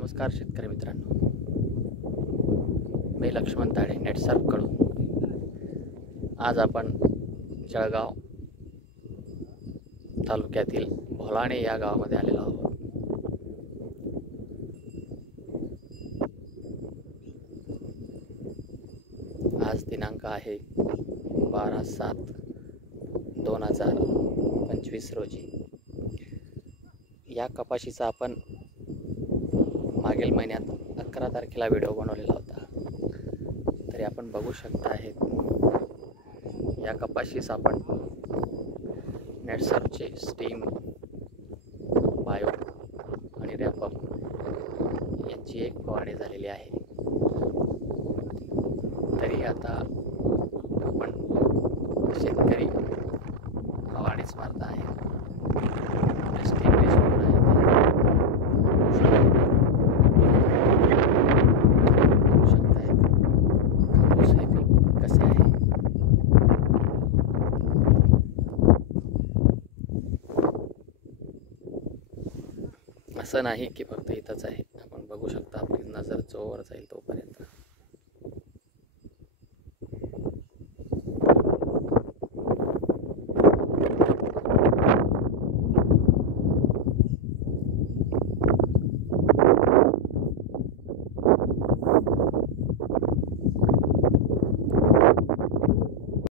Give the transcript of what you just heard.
नमस्कार शेतकरी मित्रांनो, मी लक्ष्मण ताडे नेटसर्फकडून आज आपण जळगाव तालुक्यातील भोलाणे या गावामध्ये आलेलो आहोत. आज दिनांक आहे 12/7/2025 रोजी. या कपाशीचा आपण मागील महिन्यात 11 तारखेला व्हिडिओ बनवलेला होता. तरी आपण बघू शकता आहेत या कपाशीस आपण नेटसर्फचे स्टीम, बायो आणि रॅपअप यांची एक फवारणी झालेली आहे. तरी आता आपण शेतकरी फवारणीच मारत आहे. स्टीम रेशोवर आहे कसे आहे. असं नाही की फक्त इथंच आहे, आपण बघू शकता. आपली नजर जोवर जाईल तोपर्यंत